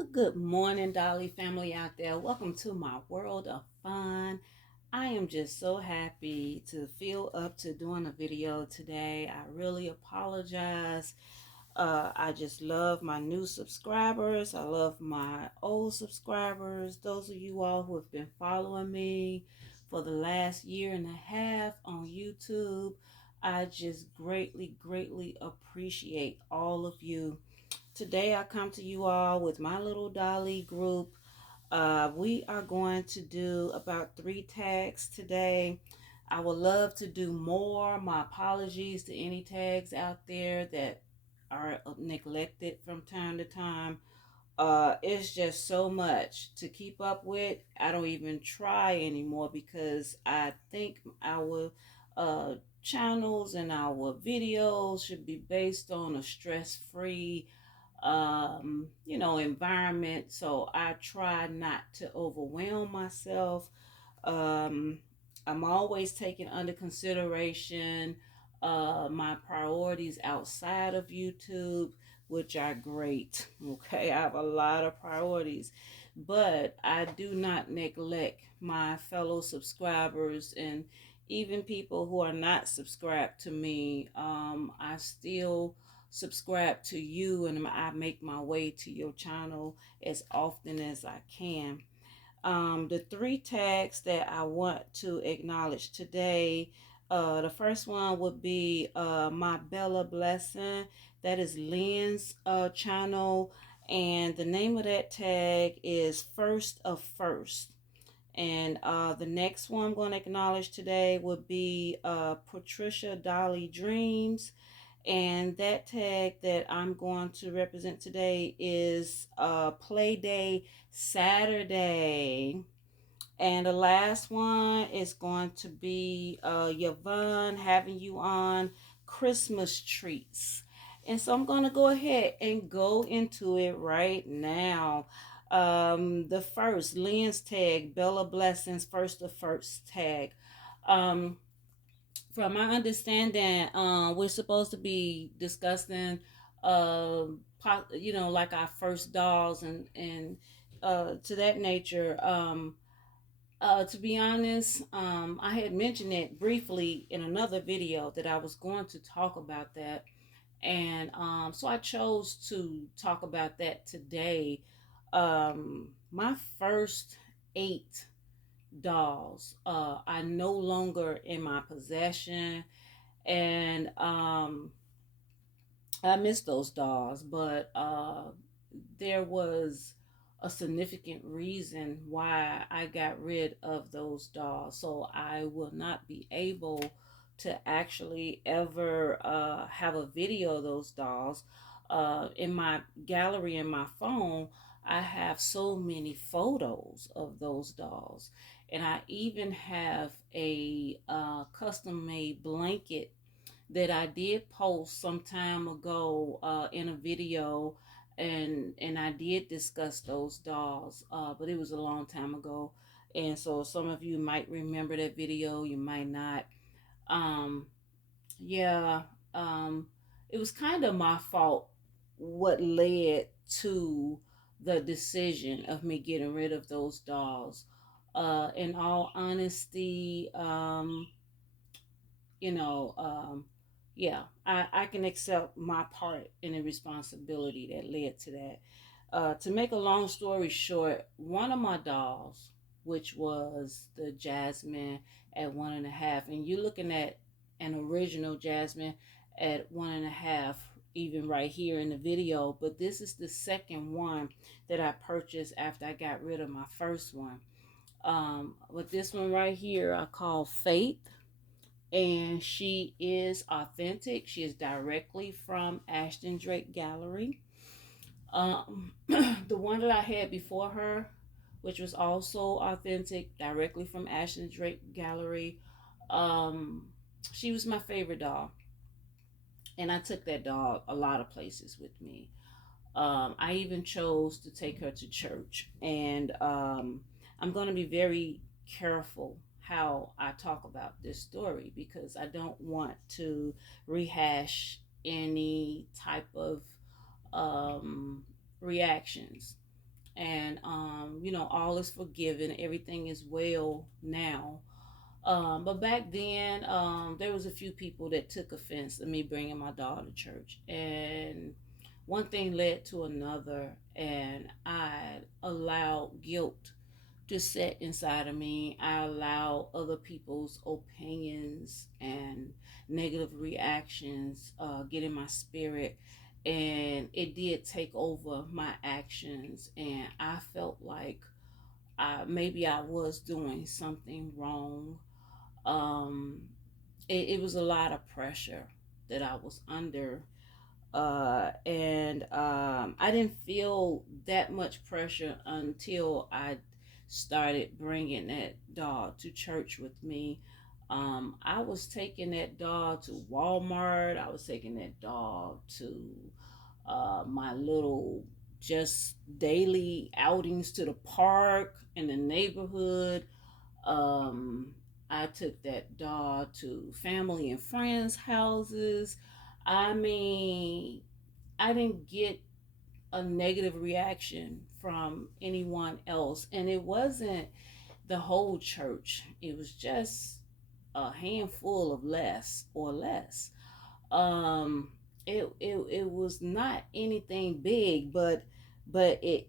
Well, good morning, Dolly family out there. Welcome to my world of fun. I am just so happy to feel up to doing a video today. I really apologize. I just love my new subscribers. I love my old subscribers. Those of you all who have been following me for the last year and a half on YouTube, I just greatly appreciate all of you. Today I come to you all with my little Dolly group. We are going to do about 3 tags today. I would love to do more. My apologies to any tags out there that are neglected from time to time. It's just so much to keep up with. I don't even try anymore because I think our uh, channels and our videos should be based on a stress-free environment. So I try not to overwhelm myself. um, I'm always taking under consideration my priorities outside of YouTube, which are great. Okay, I have a lot of priorities, but I do not neglect my fellow subscribers and even people who are not subscribed to me. I still subscribe to you, and I make my way to your channel as often as I can. The 3 tags that I want to acknowledge today. The first one would be my Bella Blessing. That is Lynn's channel, and the name of that tag is First of First. And the next one I'm going to acknowledge today would be Patricia Dolly Dreams. And that tag that I'm going to represent today is Play Day Saturday. And the last one is going to be Yvonne, having you on Christmas treats. And so I'm going to go ahead and go into it right now. The first, Lynn's tag, Bella Blessings, First of First tag. Um, from my understanding, we're supposed to be discussing, like our first dolls and to that nature. To be honest, I had mentioned it briefly in another video that I was going to talk about that, and so I chose to talk about that today. My first 8 dolls are no longer in my possession, and I miss those dolls, but there was a significant reason why I got rid of those dolls. So I will not be able to actually ever have a video of those dolls. In my gallery in my phone, I have so many photos of those dolls. And I even have a custom made blanket that I did post some time ago in a video, and I did discuss those dolls, but it was a long time ago, and so some of you might remember that video, you might not. Um, yeah, um, it was kind of my fault what led to the decision of me getting rid of those dolls. In all honesty, you know, yeah, I can accept my part in the responsibility that led to that. To make a long story short, one of my dolls, which was the Jasmine at 1.5, and you're looking at an original Jasmine at 1.5, even right here in the video, but this is the second one that I purchased after I got rid of my first one. But this one right here I call Faith, and she is authentic. She is directly from Ashton Drake Gallery. The one that I had before her, which was also authentic, directly from Ashton Drake Gallery, um, she was my favorite dog, and I took that dog a lot of places with me. I even chose to take her to church, and I'm going to be very careful how I talk about this story because I don't want to rehash any type of um, reactions. And all is forgiven, everything is well now. But back then, there was a few people that took offense to me bringing my daughter to church, and one thing led to another, and I allowed guilt to set inside of me. I allowed other people's opinions and negative reactions get in my spirit, and it did take over my actions, and I felt like maybe I was doing something wrong. um, it was a lot of pressure that I was under, and I didn't feel that much pressure until I started bringing that dog to church with me. I was taking that dog to Walmart. I was taking that dog to my little just daily outings to the park in the neighborhood. um, I took that dog to family and friends' houses. I mean, I didn't get a negative reaction from anyone else. And it wasn't the whole church, it was just a handful of less or less. um it was not anything big, but the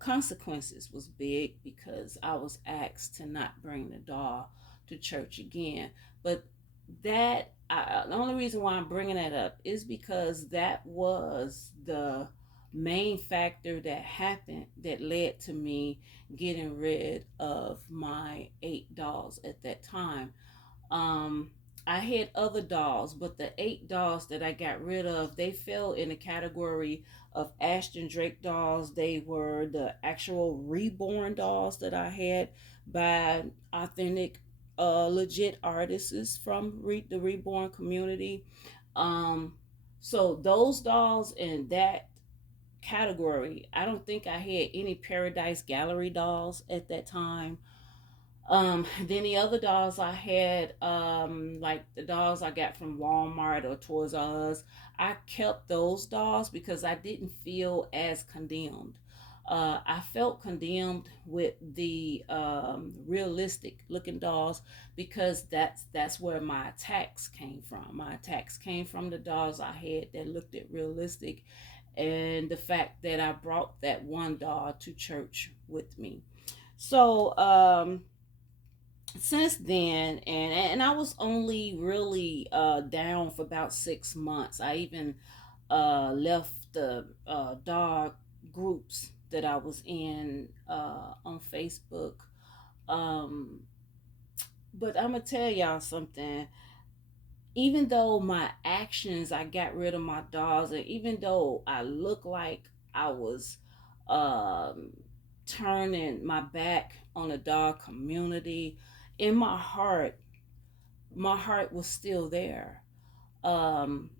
consequences was big because I was asked to not bring the dog to church again. But the only reason why I'm bringing that up is because that was the main factor that happened that led to me getting rid of my 8 dogs at that time. um, I had other dolls, but the 8 dolls that I got rid of, they fell in the category of Ashton Drake dolls. They were the actual reborn dolls that I had by authentic, legit artists from the reborn community. Um, so those dolls in that category, I don't think I had any Paradise Gallery dolls at that time. Then the other dolls I had, like the dolls I got from Walmart or Toys R Us, I kept those dolls because I didn't feel as condemned. I felt condemned with the realistic looking dolls because that's where my attacks came from. My attacks came from the dolls I had that looked at realistic, and the fact that I brought that one doll to church with me. So since then, and I was only really down for about 6 months. I even left the dog groups that I was in on Facebook. um, but I'm gonna tell y'all something. Even though my actions, I got rid of my dogs, and even though I look like I was um, turning my back on the dog community, in my heart was still there. um,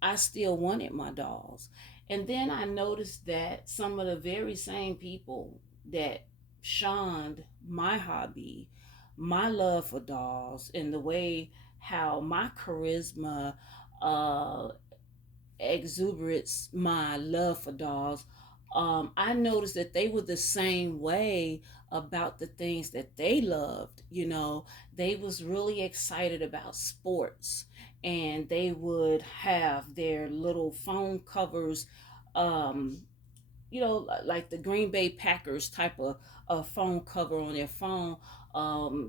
I still wanted my dolls. And then I noticed that some of the very same people that shunned my hobby, my love for dolls, and the way how my charisma uh, exuberates my love for dolls, I noticed that they were the same way about the things that they loved. They was really excited about sports, and they would have their little phone covers, um, like the Green Bay Packers type of phone cover on their phone.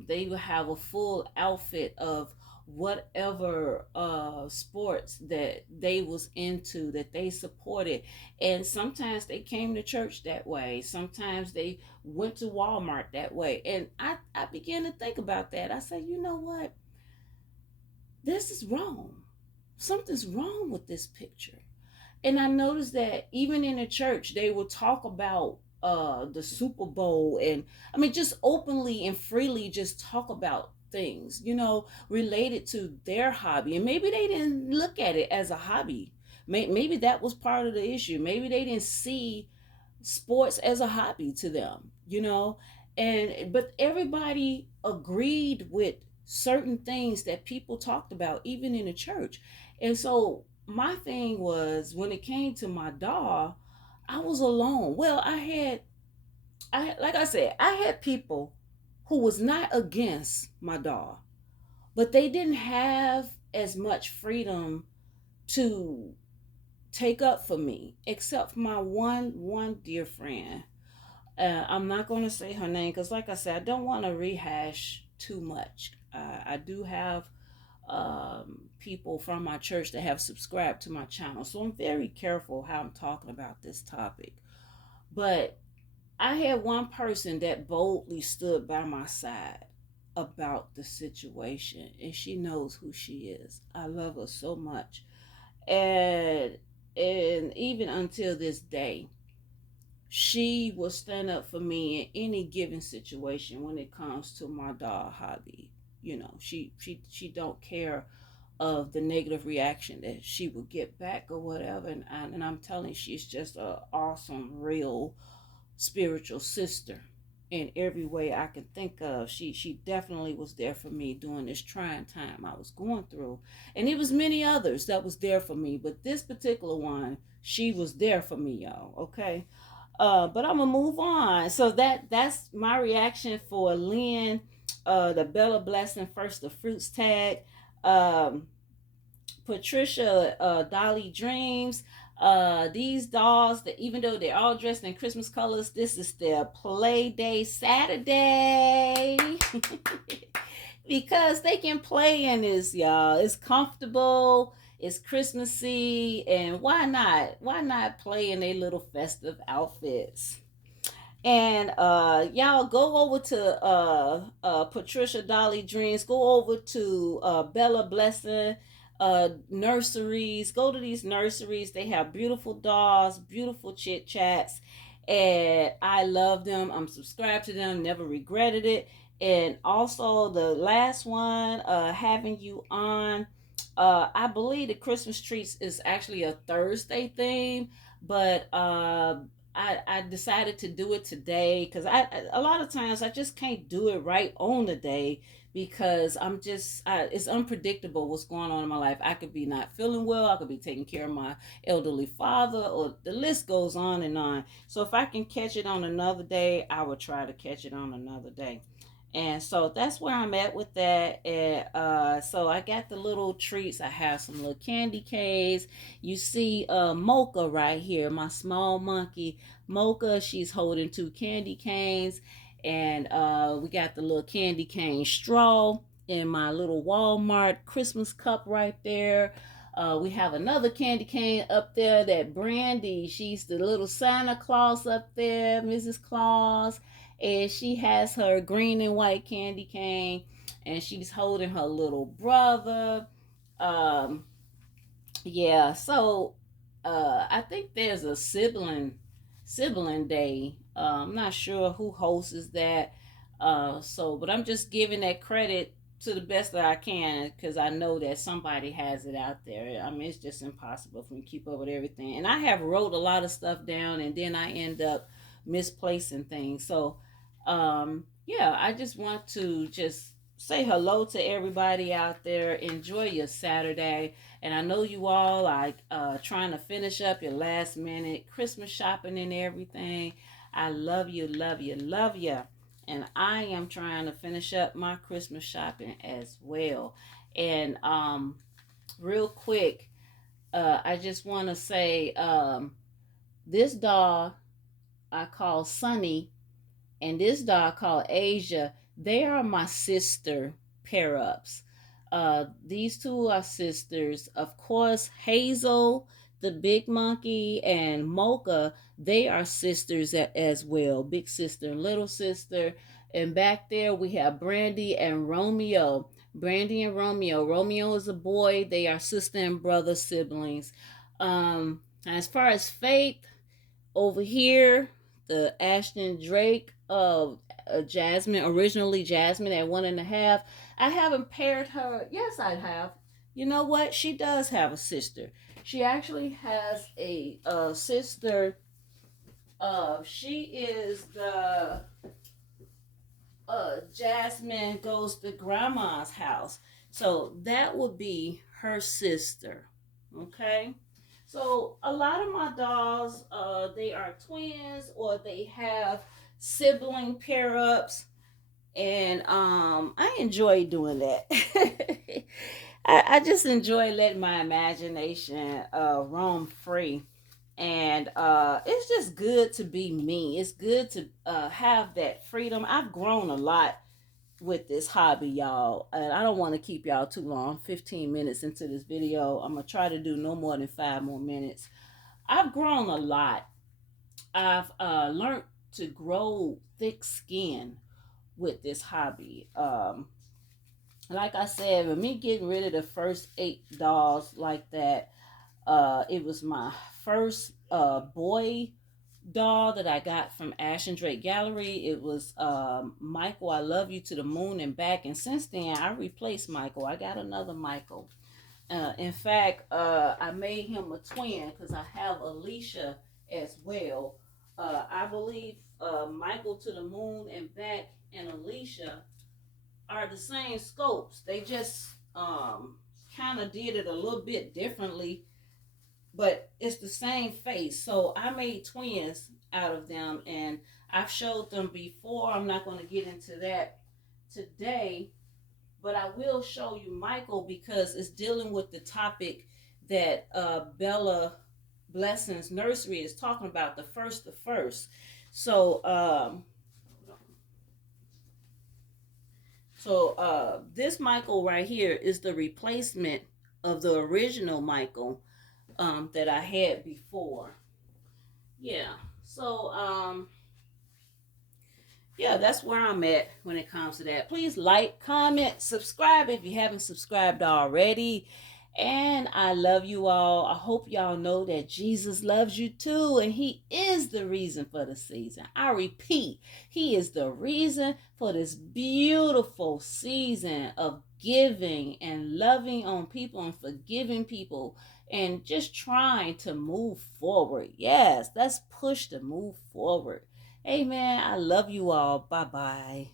They would have a full outfit of whatever sports that they was into, that they supported. And sometimes they came to church that way, sometimes they went to Walmart that way. And I began to think about that. I said, you know what, this is wrong. Something's wrong with this picture. And I noticed that even in the church, they will talk about the Super Bowl, and I mean, just openly and freely just talk about things, related to their hobby. And maybe they didn't look at it as a hobby. Maybe that was part of the issue. Maybe they didn't see sports as a hobby to them, and but everybody agreed with certain things that people talked about even in the church. And so my thing was, when it came to my dog, I was alone. Well, like I said, I had people who was not against my dog, but they didn't have as much freedom to take up for me, except for my one dear friend. I'm not going to say her name because, like I said, I don't want to rehash too much. I do have people from my church that have subscribed to my channel, so I'm very careful how I'm talking about this topic. But I had one person that boldly stood by my side about the situation, and she knows who she is. I love her so much, and even until this day, she will stand up for me in any given situation when it comes to my dog Hobby. You know, she don't care of the negative reaction that she will get back or whatever, and I'm telling you, she's just a awesome, real spiritual sister in every way I can think of. She definitely was there for me during this trying time I was going through. And it was many others that was there for me, but this particular one, she was there for me, y'all. Okay. But I'm gonna move on. So that's my reaction for Lynn, the Bella Blessing First the Fruits tag. Um, Patricia, Dolly Dreams. These dolls, that even though they're all dressed in Christmas colors, this is their play day Saturday. Because they can play in this, y'all. It's comfortable, it's Christmassy, and why not? Why not play in their little festive outfits? And y'all go over to Patricia Dolly Dreams. Go over to Bella Blessing nurseries. Go to these nurseries. They have beautiful dolls, beautiful chit chats, and I love them. I'm subscribed to them. Never regretted it. And also the last one, having you on. I believe the Christmas treats is actually a Thursday theme, but I decided to do it today because a lot of times I just can't do it right on the day because it's unpredictable what's going on in my life. I could be not feeling well, I could be taking care of my elderly father, or the list goes on and on. So if I can catch it on another day, I will try to catch it on another day. And so that's where I'm at with that. And so I got the little treats. I have some little candy canes. You see Mocha right here, my small monkey. Mocha, she's holding two candy canes. And we got the little candy cane straw in my little Walmart Christmas cup right there. We have another candy cane up there, that Brandy. She's the little Santa Claus up there, Mrs. Claus, and she has her green and white candy cane, and she's holding her little brother. Um, yeah, so I think there's a sibling day. I'm not sure who hosts that. But I'm just giving that credit to the best that I can because I know that somebody has it out there. I mean, it's just impossible for me to keep up with everything, and I have wrote a lot of stuff down, and then I end up misplacing things. So yeah, I just want to just say hello to everybody out there. Enjoy your Saturday. And I know you all are trying to finish up your last minute Christmas shopping and everything. I love you, love you, love you. And I am trying to finish up my Christmas shopping as well. And real quick, I just want to say this dog I call Sunny, and this dog called Asia, they are my sister pair ups. These two are sisters. Of course, Hazel, the big monkey, and Mocha, they are sisters as well. Big sister and little sister. And back there we have Brandy and Romeo. Brandy and Romeo. Romeo is a boy. They are sister and brother siblings. As far as Faith, over here, the Ashton Drake of Jasmine, originally Jasmine at 1.5. I haven't paired her. Yes, I have. You know what? She does have a sister. She actually has a sister. She is the Jasmine goes to grandma's house. So that would be her sister. Okay. So a lot of my dolls, they are twins or they have sibling pair ups, and I enjoy doing that. I just enjoy letting my imagination roam free, and it's just good to be me. It's good to have that freedom. I've grown a lot with this hobby, y'all, and I don't want to keep y'all too long. 15 minutes into this video, I'm gonna try to do no more than 5 more minutes. I've grown a lot. I've learned to grow thick skin with this hobby. Like I said, with me getting rid of the first 8 dolls like that, it was my first boy doll that I got from Ash and Drake Gallery. It was Michael, I Love You to the Moon and Back. And since then, I replaced Michael. I got another Michael. In fact, I made him a twin because I have Alicia as well. I believe Michael to the Moon and Back and Alicia are the same scopes. They just kind of did it a little bit differently, but it's the same face. So I made twins out of them, and I've showed them before. I'm not going to get into that today, but I will show you Michael because it's dealing with the topic that Bella Blessings Nursery is talking about, the first. So, this Michael right here is the replacement of the original Michael that I had before. Yeah. So, yeah, that's where I'm at when it comes to that. Please like, comment, subscribe if you haven't subscribed already. And I love you all. I hope y'all know that Jesus loves you too. And he is the reason for the season. I repeat, he is the reason for this beautiful season of giving and loving on people and forgiving people and just trying to move forward. Yes, let's push to move forward. Amen. I love you all. Bye bye.